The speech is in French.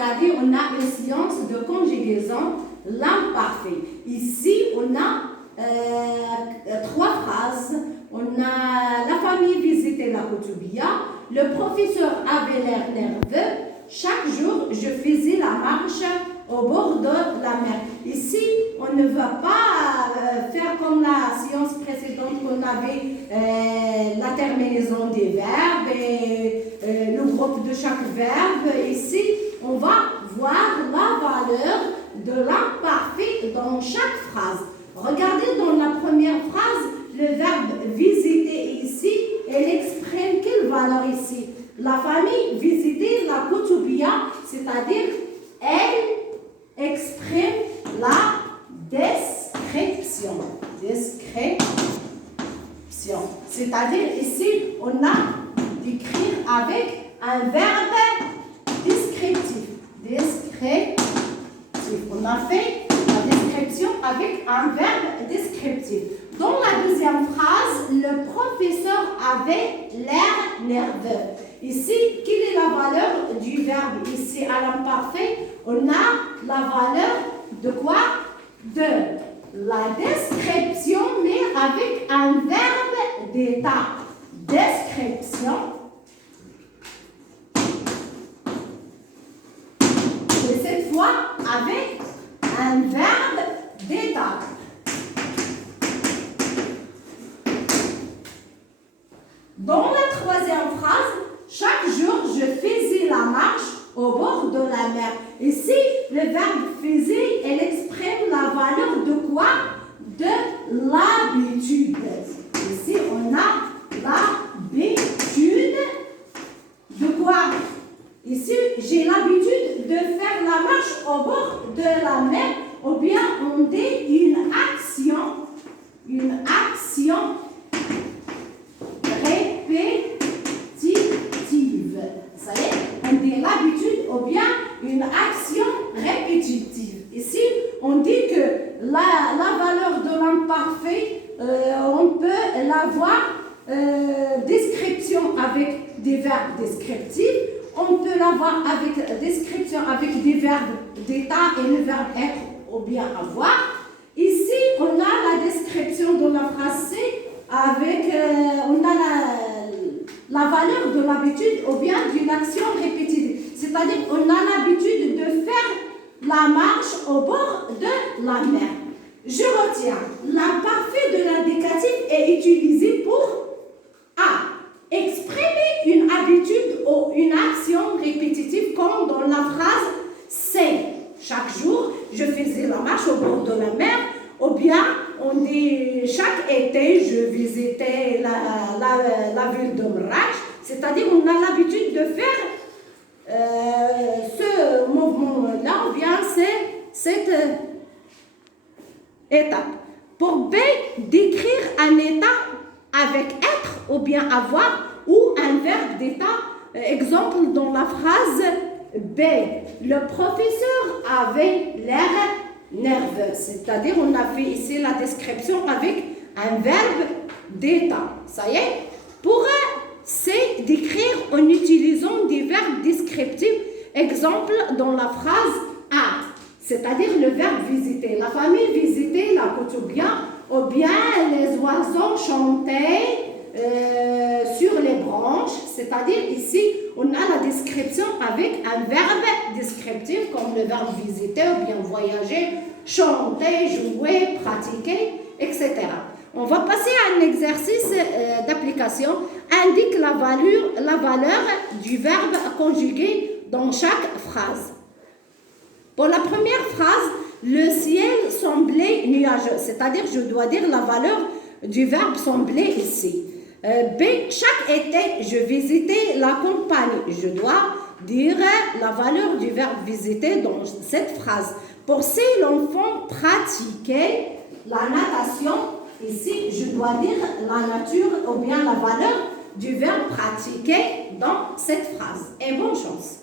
regardez, on a une séance de conjugaison l'imparfait. Ici, on a 3 phrases. On a la famille visitait la Koutoubia. Le professeur avait l'air nerveux. Chaque jour, je faisais la marche au bord de la mer. Ici, on ne va pas faire comme la séance précédente qu'on avait la terminaison des verbes et le groupe de chaque verbe. Ici, on va voir la valeur de l'imparfait dans chaque phrase. Regardez dans la première phrase, le verbe visiter ici, elle exprime quelle valeur ici? La famille visiter la Koutoubia, c'est-à-dire elle exprime la description. C'est-à-dire ici, on a d'écrire avec un verbe descriptif. On a fait la description avec un verbe descriptif. Dans la deuxième phrase, le professeur avait l'air nerveux. Ici, quelle est la valeur du verbe? Ici, à l'imparfait, on a la valeur de quoi? De la description, mais avec un verbe d'état. Description. Et cette fois, avec un verbe d'état. Dans la troisième phrase, chaque jour, je faisais la marche au bord de la mer. Ici, le verbe faisait, elle exprime la valeur de quoi? De l'habitude. Ici, on a l'habitude de quoi? Ici, j'ai l'habitude de faire la marche au bord de la mer, ou bien on dit une action répétitive. Ça y est, on dit l'habitude ou bien une action répétitive. Ici, on dit que la valeur de l'imparfait, on peut l'avoir description avec des verbes descriptifs. On peut l'avoir avec description avec des verbes d'état et le verbe être ou bien avoir. Ici, on a la description de la phrase C avec, on a la valeur de l'habitude ou bien d'une action répétitive. C'est-à-dire, on a l'habitude de faire la marche au bord de la mer. Je retiens, l'imparfait de l'indicatif est utilisé pour A. Exprimer une habitude ou une action répétitive comme dans la phrase C. Chaque jour, je faisais la marche au bord de la mer. Ou bien, on dit chaque été, je visitais la ville de Marrakech. C'est-à-dire, on a l'habitude de faire ce mouvement-là, ou bien cette étape. Pour B, décrire un état avec être ou bien avoir ou un verbe d'état. Exemple dans la phrase B. Le professeur avait l'air nerveux. C'est-à-dire, on a fait ici la description avec un verbe d'état. Ça y est. Pour C, décrire en utilisant des verbes descriptifs. Exemple dans la phrase A. C'est-à-dire le verbe visiter. La famille visitait la Koutoubia, ou bien les oiseaux chantaient sur les branches. C'est-à-dire ici, on a la description avec un verbe descriptif comme le verbe visiter ou bien voyager, chanter, jouer, pratiquer, etc. On va passer à un exercice d'application. Indique la valeur du verbe conjugué dans chaque phrase. Pour la première phrase, le ciel semblait nuageux. C'est-à-dire, je dois dire la valeur du verbe sembler ici. B. Chaque été, je visitais la campagne. Je dois dire la valeur du verbe visiter dans cette phrase. Pour C, l'enfant pratiquait la natation. Ici, je dois dire la nature ou bien la valeur du verbe pratiquer dans cette phrase. Et bonne chance.